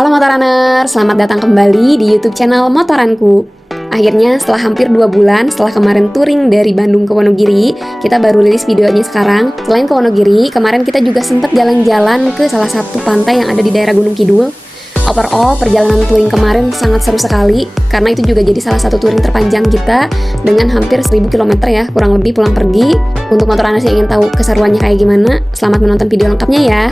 Halo Motorunner, selamat datang kembali di YouTube channel Motoranku. Akhirnya setelah hampir 2 bulan setelah kemarin touring dari Bandung ke Wonogiri, kita baru rilis videonya sekarang. Selain ke Wonogiri, kemarin kita juga sempat jalan-jalan ke salah satu pantai yang ada di daerah Gunung Kidul. Overall, perjalanan touring kemarin sangat seru sekali, karena itu juga jadi salah satu touring terpanjang kita dengan hampir 1000 km ya, kurang lebih pulang pergi. Untuk Motorunners yang ingin tahu keseruannya kayak gimana, selamat menonton video lengkapnya ya.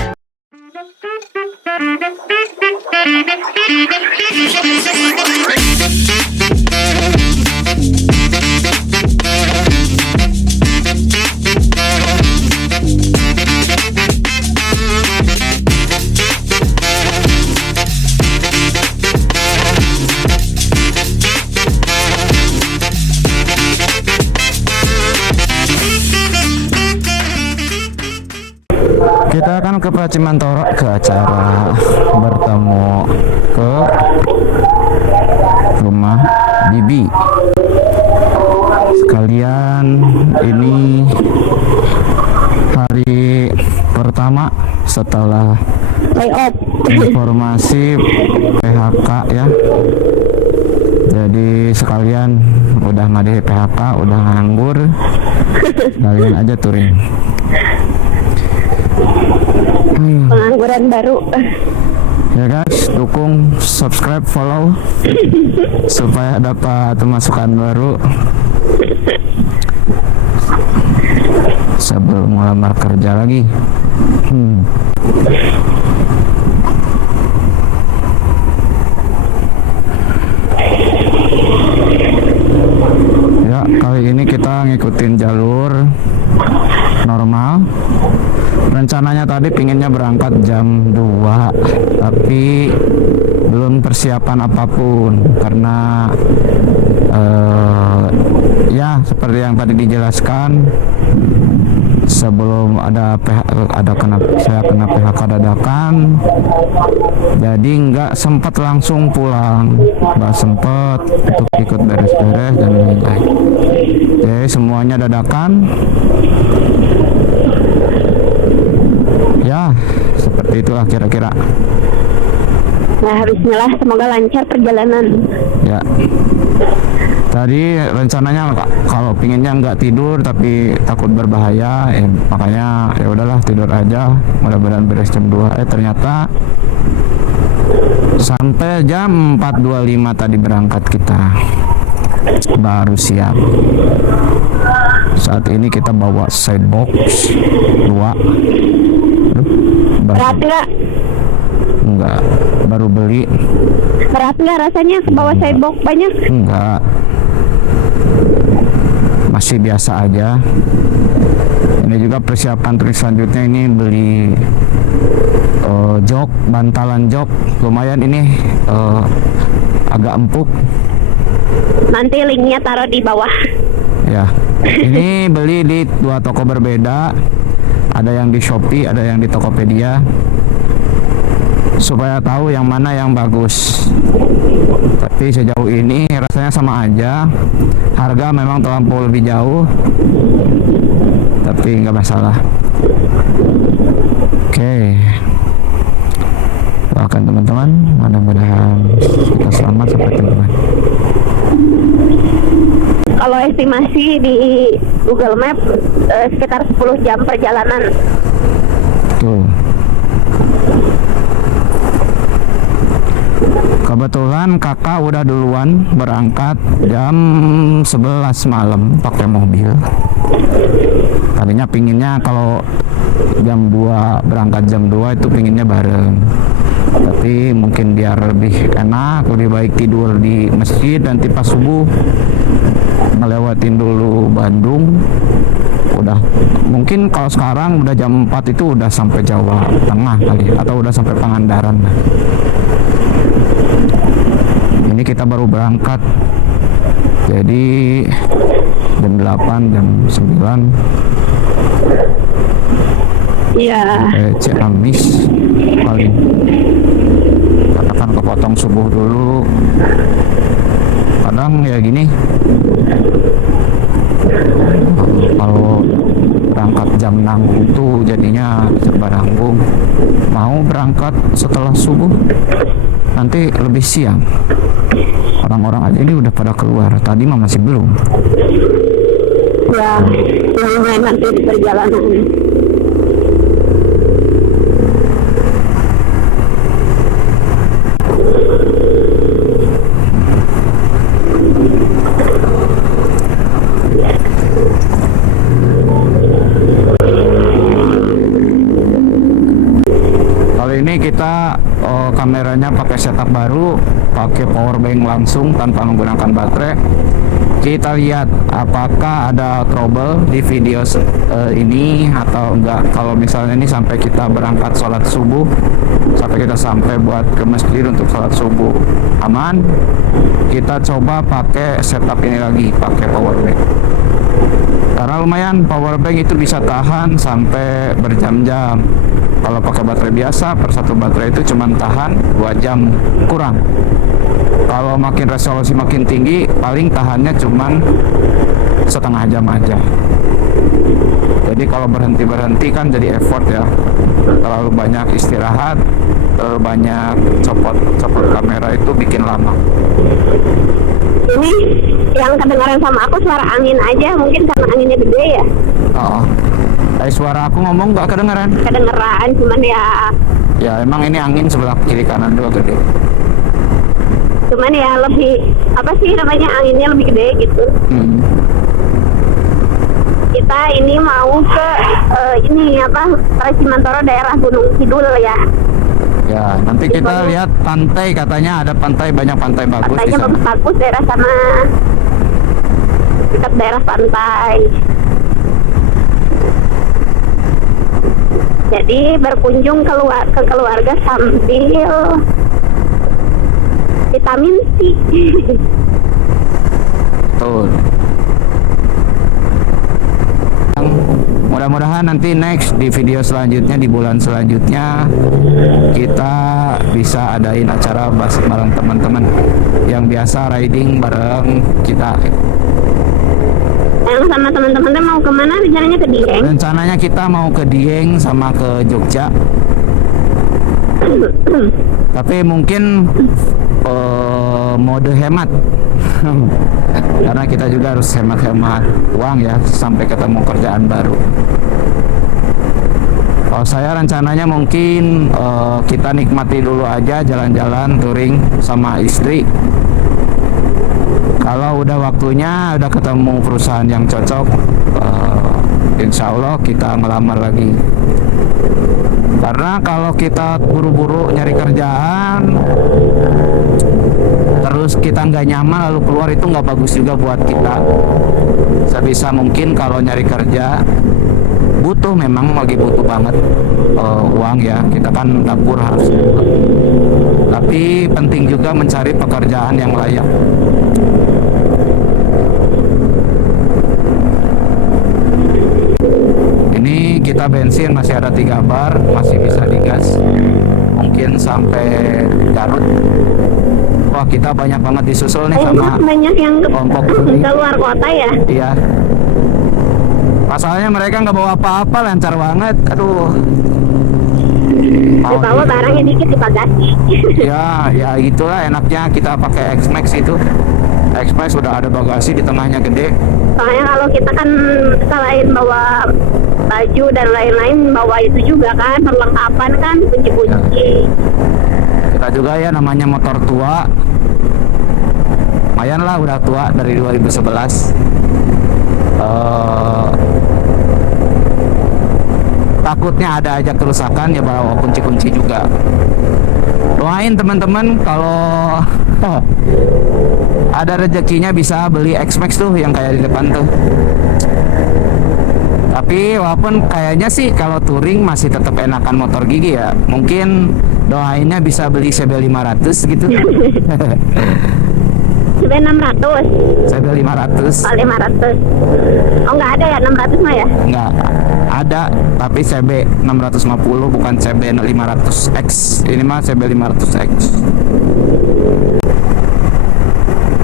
Kita akan ke Pracimantoro ke acara bertemu ke rumah Bibi. Sekalian ini hari pertama setelah informasi PHK ya. Jadi sekalian udah nggak di PHK, udah nganggur, sekalian aja touring. Pengangguran baru. Ya guys, dukung, subscribe, follow supaya dapat masukan baru sebelum melamar kerja lagi. Ya, kali ini kita ngikutin jalur normal. Rencananya tadi pinginnya berangkat jam 2, tapi belum persiapan apapun karena ya seperti yang tadi dijelaskan, sebelum saya kena PHK dadakan, jadi nggak sempat langsung pulang, nggak sempat untuk ikut beres-beres dan lain-lain. Jadi semuanya dadakan. Ya, seperti itulah kira-kira. Nah, bismillah, semoga lancar perjalanan. Ya. Tadi rencananya kalau pinginnya nggak tidur tapi takut berbahaya, makanya ya udahlah tidur aja. Mudah-mudahan beres jam 2. Ternyata sampai jam 4.25 tadi berangkat kita. Baru siap. Saat ini kita bawa sidebox 2. Berat nggak? Enggak, baru beli. Berat nggak rasanya ke bawah sidebox banyak? Enggak, masih biasa aja. Ini juga persiapan trik selanjutnya, ini beli jok, bantalan jok. Lumayan ini agak empuk. Nanti linknya taruh di bawah. Ya, ini beli di 2 toko berbeda. Ada yang di Shopee, ada yang di Tokopedia, supaya tahu yang mana yang bagus. Tapi sejauh ini rasanya sama aja. Harga memang terlampau lebih jauh, tapi nggak masalah. Oke, doakan teman-teman, mudah-mudahan kita selamat sampai tujuan. Kalau estimasi di Google Map sekitar 10 jam perjalanan. Tuh. Kebetulan kakak udah duluan berangkat jam 11 malam pakai mobil. Tadinya pinginnya kalau jam 2 berangkat jam 2 itu pinginnya bareng. Tapi mungkin biar lebih enak, lebih baik tidur di masjid, nanti pas subuh ngelewatin dulu Bandung. Udah mungkin kalau sekarang udah jam 4 itu udah sampai Jawa Tengah kali, atau udah sampai Pangandaran. Ini kita baru berangkat, jadi jam 8, jam 9 Iya. Ciamis paling. Katakan kepotong subuh dulu. Kadang ya gini, kalau berangkat jam 6 itu jadinya serba nanggung. Mau berangkat setelah subuh nanti lebih siang. Orang-orang aja ini udah pada keluar, tadi mah masih belum. Ya, yang nanti di perjalanan. Kali ini kita kameranya pakai setup baru, pakai power bank langsung tanpa menggunakan baterai. Kita lihat apakah ada trouble di video ini atau enggak. Kalau misalnya ini sampai kita berangkat sholat subuh, sampai kita sampai buat ke masjid untuk sholat subuh aman, kita coba pakai setup ini lagi, pakai power bank. Karena lumayan power bank itu bisa tahan sampai berjam-jam. Kalau pakai baterai biasa, per satu baterai itu cuma tahan 2 jam kurang. Kalau makin resolusi makin tinggi, paling tahannya cuma setengah jam aja. Jadi kalau berhenti kan jadi effort ya. Terlalu banyak istirahat, terlalu banyak copot kamera itu bikin lama. Ini yang kedengaran sama aku suara angin aja, mungkin karena anginnya gede ya. Oh, suara aku ngomong nggak kedengeran? Kedengeran, cuman ya. Ya emang ini angin sebelah kiri kanan juga gede. Cuman ya lebih, apa sih namanya, anginnya lebih gede gitu. Kita ini mau ke ini apa, Cimantoro daerah Gunung Kidul ya. Ya, nanti kita lihat pantai, katanya ada pantai, banyak pantai bagus di sana. Bagus daerah sana, dekat daerah pantai. Jadi berkunjung ke keluarga sambil vitamin C. Betul. Mudah-mudahan nanti next di video selanjutnya, di bulan selanjutnya, kita bisa adain acara bareng teman-teman yang biasa riding bareng kita. Yang sama teman-teman mau kemana rencananya? Ke Dieng? Rencananya kita mau ke Dieng sama ke Jogja. Tapi mungkin mode hemat. Karena kita juga harus hemat-hemat uang ya sampai ketemu kerjaan baru. Kalau saya rencananya mungkin kita nikmati dulu aja jalan-jalan touring sama istri. Kalau udah waktunya, udah ketemu perusahaan yang cocok, insya Allah kita ngelamar lagi. Karena kalau kita buru-buru nyari kerjaan, terus kita nggak nyaman lalu keluar, itu nggak bagus juga buat kita. Sebisa mungkin kalau nyari kerja, butuh, memang lagi butuh banget uang ya, kita kan dapur harus. Tapi penting juga mencari pekerjaan yang layak. Ini kita bensin masih ada 3 bar, masih bisa digas, mungkin sampai Garut. Wah, kita banyak banget disusul nih sama banyak yang kelompok ke luar kota ya. Iya. Masalahnya mereka nggak bawa apa-apa, lancar banget. Aduh. Dibawa barangnya dikit di bagasi. Ya itulah enaknya kita pakai X-Max itu. X-Max sudah ada bagasi di tengahnya gede. Soalnya kalau kita kan selain bawa baju dan lain-lain, bawa itu juga kan perlengkapan kan, kunci-kunci. Kita juga ya namanya motor tua. Lumayan lah, udah tua dari 2011. Takutnya ada aja kerusakan ya, bawa kunci-kunci juga. Doain teman-teman kalau ada rezekinya bisa beli X-Max tuh yang kayak di depan tuh. Tapi walaupun kayaknya sih kalau touring masih tetap enakan motor gigi ya. Mungkin doainnya bisa beli CB 500 gitu. CB 600. CB 500. Oh, 500. Oh, nggak ada ya 600 mah ya? Nggak ada, tapi CB 650 bukan CB 500X. Ini mah CB 500X.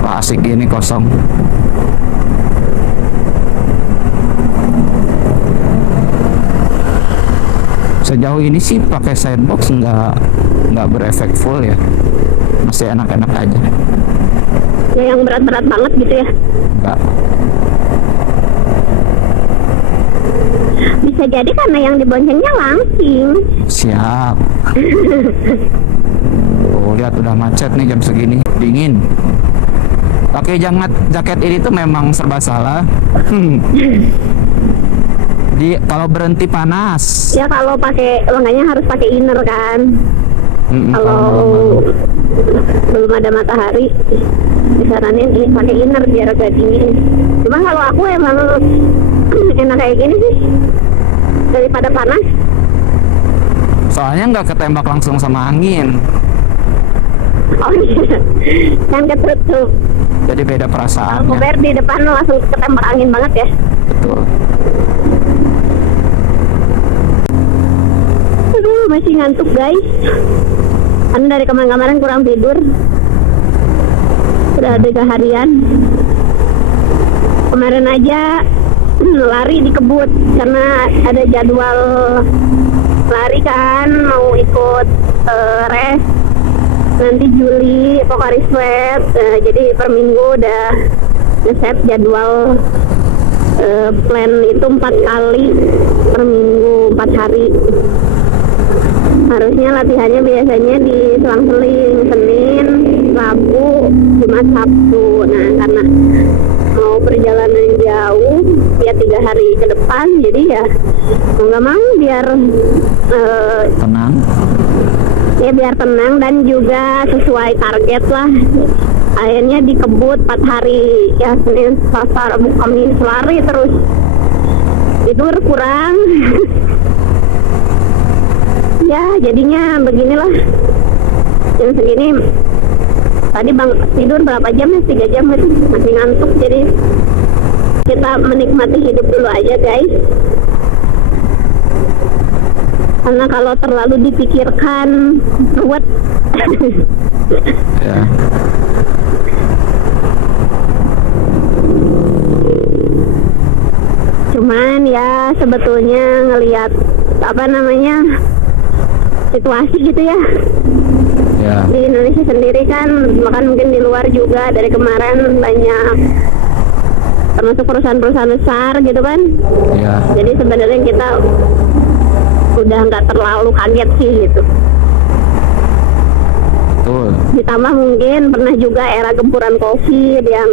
Wah, asik gini kosong. Sejauh ini sih pakai sandbox nggak berefek full ya. masih enak-enak aja. Ya yang berat-berat banget gitu ya. Enggak. Bisa jadi karena yang diboncengnya langsing. Siap. Oh, lihat udah macet nih jam segini, dingin. Pakai jaket ini tuh memang serba salah. Kalau berhenti panas. Ya kalau pakai lengannya harus pakai inner kan. Kalau belum ada matahari disaranin pakai inner biar agak dingin. Cuma kalau aku emang enak kayak gini sih daripada panas. Soalnya nggak ketembak langsung sama angin. Oh iya, kan ketutup. Jadi beda Kalau perasaannya. kuber di depan langsung ketembak angin banget ya. Betul. Aduh, masih ngantuk guys. Kan dari kemarin-kemarin kurang tidur. Udah 3 harian. Kemarin aja lari di kebut karena ada jadwal lari kan, mau ikut res nanti Juli Pokari Sweat. Jadi per minggu udah nge-set jadwal plan itu 4 kali per minggu 4 hari. Harusnya latihannya biasanya di selang-seling Senin, Rabu, Jumat, Sabtu. Nah karena mau perjalanan jauh ya 3 hari ke depan, jadi ya mau nggak mau biar Tenang. ya biar tenang dan juga sesuai target lah. Akhirnya dikebut 4 hari ya, Senin, Selasa, Rabu, Kamis lari terus. Tidur kurang. Ya jadinya beginilah. Jam segini tadi tidur berapa jam ya? 3 jam itu masih ngantuk. Jadi kita menikmati hidup dulu aja guys. Karena kalau terlalu dipikirkan ruwet. Ya. Cuman ya sebetulnya ngelihat apa namanya situasi gitu ya. Ya. Di Indonesia sendiri kan, bahkan mungkin di luar juga dari kemarin banyak termasuk perusahaan-perusahaan besar gitu kan. Ya. Jadi sebenarnya kita udah nggak terlalu kaget sih gitu. Betul. Ditambah mungkin pernah juga era gempuran COVID yang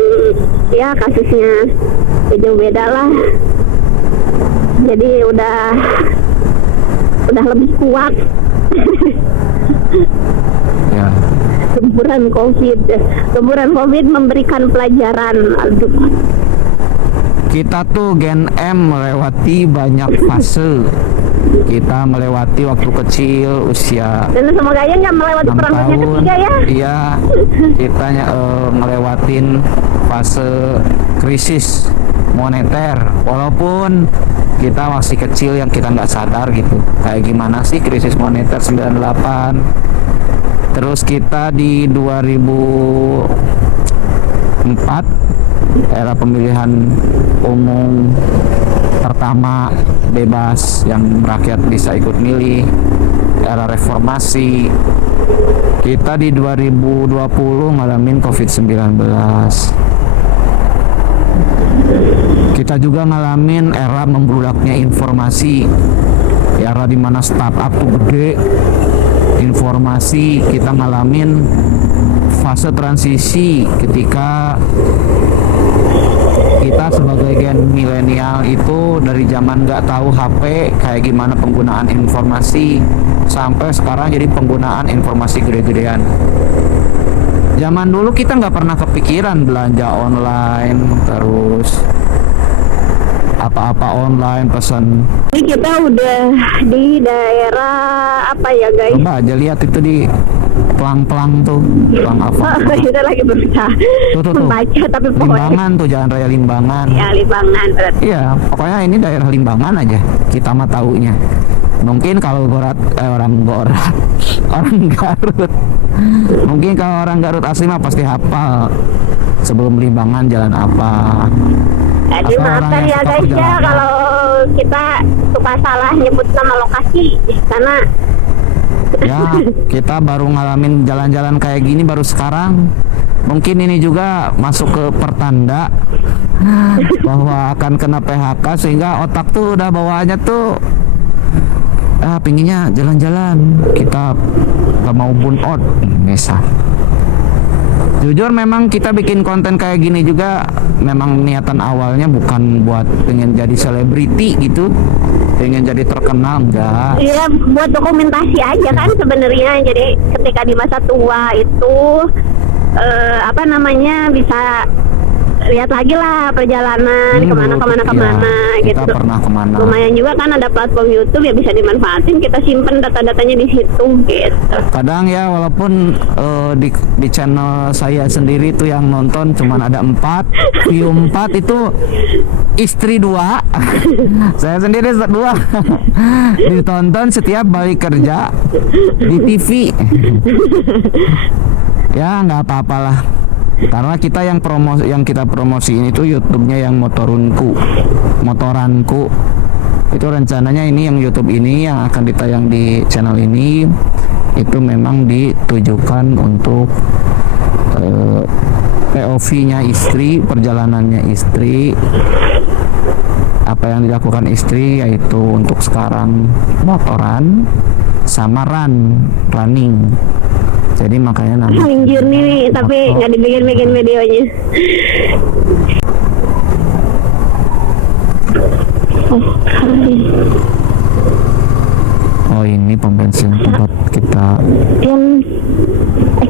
ya kasusnya jauh beda lah. Jadi udah lebih kuat. Ya. Gempuran COVID memberikan pelajaran. Aduh. Kita tuh Gen M melewati banyak fase. Kita melewati waktu kecil, usia Dan semoga aja nggak melewati 6 perang dunia tahun. ketiga ya. Iya. Kita ngelewatin fase krisis moneter. Walaupun kita masih kecil yang kita nggak sadar gitu. Kayak gimana sih krisis moneter 98. Terus kita di 2004 era pemilihan umum pertama bebas yang rakyat bisa ikut milih, era reformasi. Kita di 2020 ngalamin COVID-19. Kita juga ngalamin era membludaknya informasi, era dimana startup tuh gede. Informasi, kita ngalamin fase transisi ketika kita sebagai gen milenial itu dari zaman nggak tahu HP kayak gimana penggunaan informasi sampai sekarang jadi penggunaan informasi gede-gedean. Zaman dulu kita nggak pernah kepikiran belanja online, terus apa-apa online, pesan. Ini kita udah di daerah apa ya guys? Coba aja lihat itu di pelang-pelang tuh, pelang apa? Kita lagi berusaha Tuh. membaca tapi pokoknya Limbangan tuh, Jalan Raya Limbangan. ya Limbangan berarti. Iya, pokoknya ini daerah Limbangan aja. Kita mah taunya. Mungkin kalau orang Garut. Mungkin kalau orang Garut asli mah pasti hafal sebelum Limbangan jalan apa. Jadi Atau maafkan orang yang ya suka guys ya perjalanan. kalau kita suka salah nyebut nama lokasi karena Ya, kita baru ngalamin jalan-jalan kayak gini baru sekarang. Mungkin ini juga masuk ke pertanda bahwa akan kena PHK, sehingga otak tuh udah bawaannya tuh pinginnya jalan-jalan, kita gak mau burnout misal. Jujur memang kita bikin konten kayak gini juga memang niatan awalnya bukan buat pengen jadi selebriti gitu, pengen jadi terkenal, enggak. Iya, buat dokumentasi aja kan sebenarnya. Jadi ketika di masa tua itu bisa lihat lagi lah perjalanan kemana kita gitu. Pernah kemana. Lumayan juga kan ada platform YouTube ya, bisa dimanfaatin, kita simpen data-datanya di situ gitu. Kadang ya walaupun di channel saya sendiri tuh yang nonton cuman ada 4, view 4 itu istri 2 saya sendiri 2 ditonton setiap balik kerja di TV. Ya nggak apa-apalah, karena kita yang kita promosiin itu YouTube-nya yang motoranku. Itu rencananya ini yang YouTube ini yang akan ditayang di channel ini itu memang ditujukan untuk POV-nya istri, perjalanannya istri, apa yang dilakukan istri, yaitu untuk sekarang motoran sama running. Jadi makanya nanti paling jernih nih, tapi nggak dibikin videonya. Oh ini pom bensin tempat kita.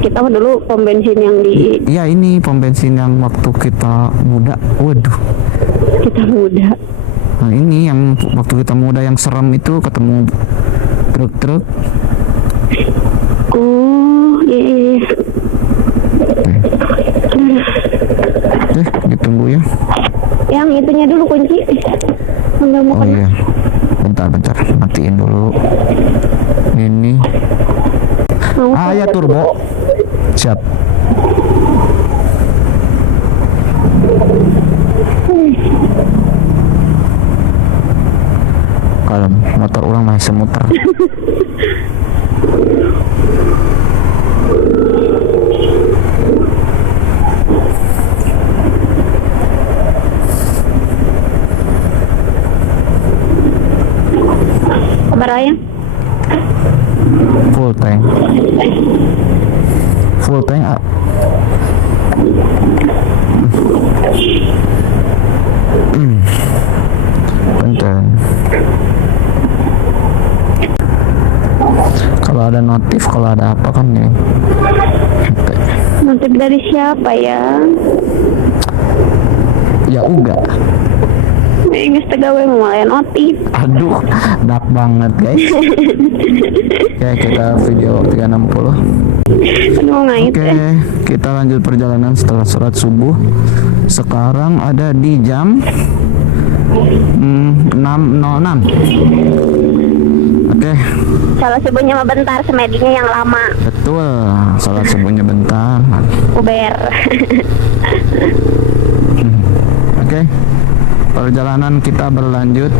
Kita dulu pom bensin yang di. Iya ini pom bensin yang waktu kita muda. Waduh. Kita muda. Nah ini yang waktu kita muda yang serem itu, ketemu truk-truk. Oh iya. Ditunggu ya. Yang itunya dulu kunci. Enggak mau Oh iya. Bentar, matiin dulu. Ini. Ya turbo. Siap. Kalau motor ulang masih semuter. Kabar ayam? Full tank. Bentar. Kalau ada notif, kalau ada apa kan nih? Notif dari siapa ya? Ya uga. Ingat tegawe mulai notif. Aduh, dark banget guys. Oke, kita video 360. Aduh ngait. Oke, kita lanjut perjalanan setelah sholat subuh. Sekarang ada di jam 6.06. Oke. Salah subuhnya mah bentar, semedinya yang lama. Betul, sholat subuhnya bentar. Uber. Oke. Perjalanan kita berlanjut.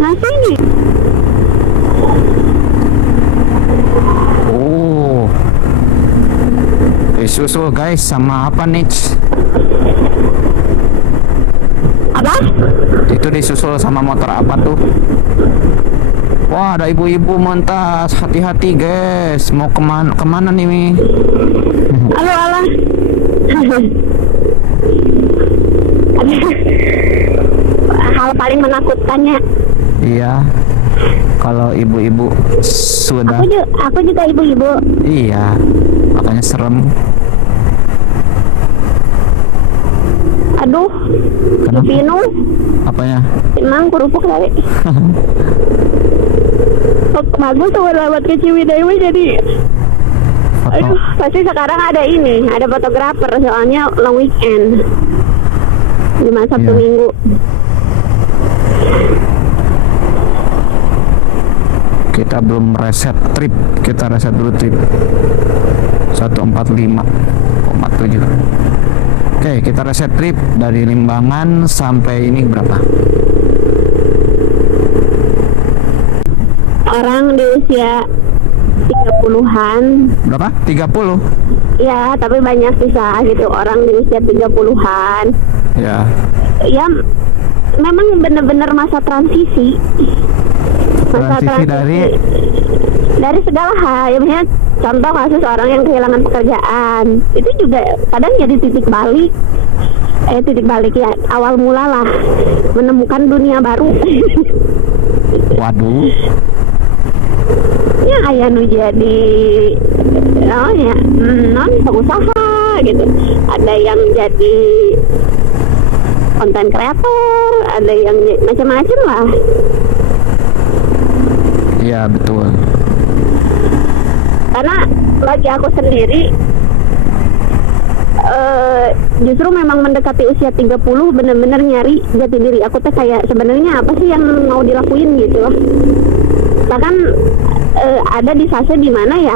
Nasi ini. Oh. Susul guys, sama apa nih? Apa? Itu disusul sama motor apa tuh? Wah, ada ibu-ibu mentas. Hati-hati guys, mau kemana nih Mi? Halo Allah. Hal paling menakutkannya. Iya. Kalau ibu-ibu sudah. Aku juga ibu-ibu. Iya. Makanya serem. Aduh. Kenapa? Pinu. Apanya? Emang kerupuk kali. Bagus tuh lewat ke Ciwidey mah jadi. Aduh, pasti sekarang ada ini, ada fotografer soalnya long weekend. Jumat Sabtu Minggu. Kita belum reset trip, kita reset dulu trip 145,3. 47. Oke, kita reset trip dari Limbangan sampai ini berapa? Orang di usia 30-an. Berapa? 30? Ya, tapi banyak sisa gitu orang di usia 30-an. Ya. Ya, memang benar-benar masa transisi. Transisi dari segala hal. Ya, misalnya contoh kasus orang yang kehilangan pekerjaan. Itu juga kadang jadi titik balik ya, awal mula lah menemukan dunia baru. Waduh. Ya ayah nu jadi non pengusaha gitu, ada yang jadi konten kreator, ada yang macam-macam lah. Iya betul. Karena bagi aku sendiri justru memang mendekati usia 30 benar-benar nyari jati diri aku teh, kayak sebenarnya apa sih yang mau dilakuin gitu loh. Bahkan ada di fase dimana ya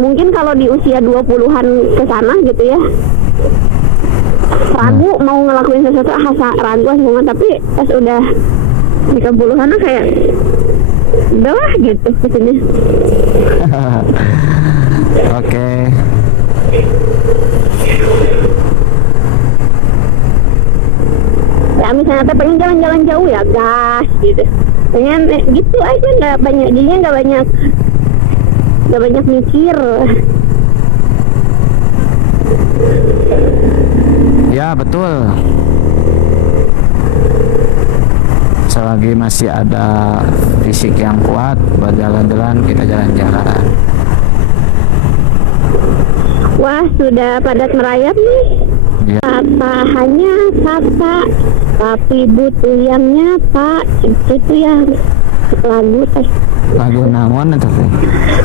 mungkin kalau di usia 20-an ke sana gitu ya, ragu mau ngelakuin sesuatu, ragu semua, tapi pas udah 30-an kayak udahlah gitu maksudnya. Oke. Ya misalnya teh pengen jalan-jalan jauh ya gas gitu, pengen gitu aja, nggak banyak mikir. Ya betul. Selagi masih ada fisik yang kuat buat jalan-jalan, kita jalan-jalan. Wah, sudah padat merayap nih. Ya. Kata hanya kata, tapi butuh yang nyata. Itu yang lagu teh. Lagu naon itu teh?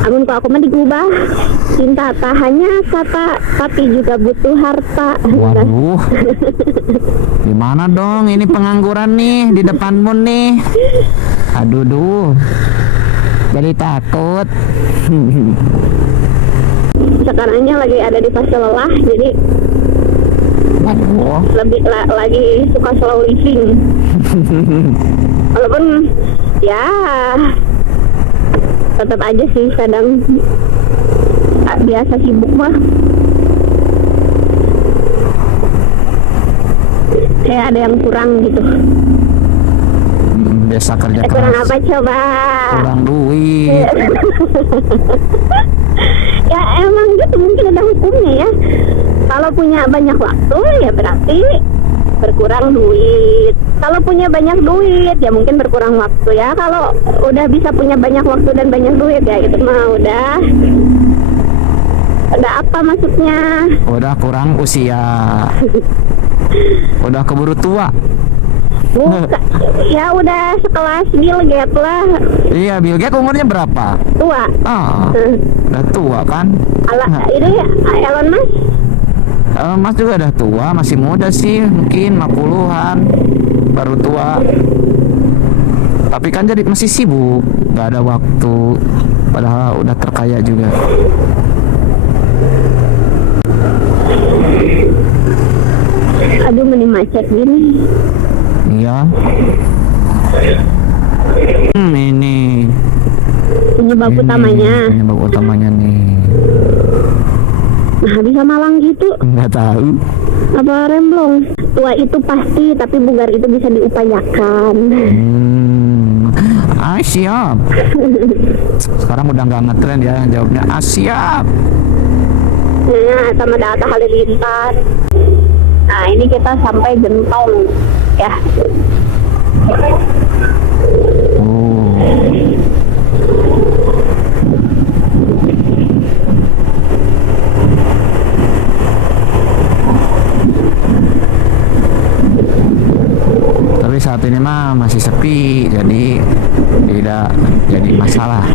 Amun kok aku mah digubah. Cinta tak hanya kata, tapi juga butuh harta. Waduh. Gimana dong? Ini pengangguran nih di depanmu nih. Aduh duh. Jadi takut. Sekarangnya lagi ada di fase lelah, jadi Waduh. lebih lagi suka slow living. Walaupun ya tetap aja sih kadang biasa sibuk mah. Kayak ada yang kurang gitu. Biasa kerja Kurang keras. apa coba? Kurang duit. Ya emang gitu, mungkin ada hukumnya ya. Kalau punya banyak waktu ya berarti berkurang duit. Kalau punya banyak duit ya mungkin berkurang waktu ya. Kalau udah bisa punya banyak waktu dan banyak duit ya itu mah udah apa maksudnya? Udah kurang usia. Udah keburu tua. Bukan, ya udah sekelas Bill Gates lah. Iya, Bill Gates umurnya berapa? Tua. Udah tua kan? Ini Elon Musk. Mas juga udah tua, masih muda sih, mungkin 50-an baru tua. Tapi kan jadi masih sibuk, nggak ada waktu, padahal udah terkaya juga. Aduh, meni macet gini. Iya. Ini Penyebab utamanya. Penyebab utamanya nih. Nah, bisa malang gitu. Nggak tahu. Apa remblong? Tua itu pasti, tapi bugar itu bisa diupayakan. Siap. Sekarang udah nggak ngetren ya, jawabnya siap. Nah, sama data halilintar. Nah, ini kita sampai Gentong ya. Tapi saat ini mah masih sepi, jadi tidak jadi masalah.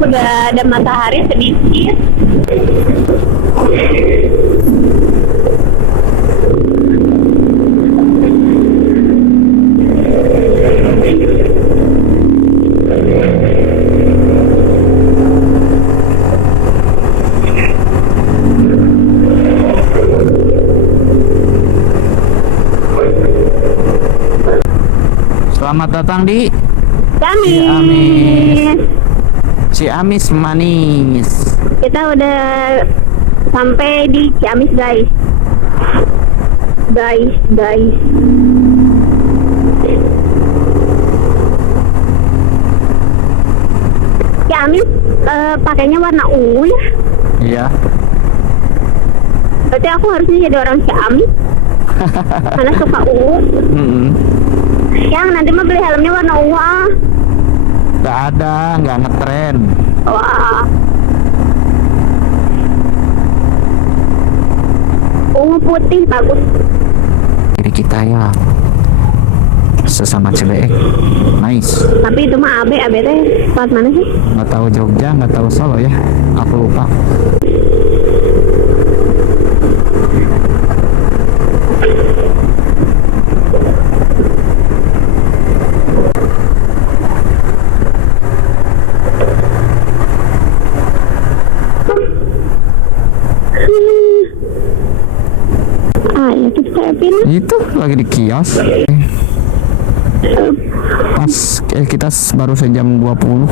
Udah ada matahari sedikit. Selamat datang di Ciamis. Ciamis manis. Kita udah sampai di Ciamis, guys. Guys. Ciamis pakainya warna ungu ya. Iya. Berarti aku harusnya jadi orang Ciamis. Karena suka ungu. Mm-mm. Yang nanti mah beli helmnya warna ungu ah. Gak ada, nggak ngetren. Wah. Ungu putih bagus. Diri kita ya sesama cewek. Nice. Tapi itu mah AB teh tempat mana sih? Nggak tahu Jogja, nggak tahu Solo ya. Aku lupa. Ah ya kita pindah. Itu lagi di kios. Pas kita baru sejam 20.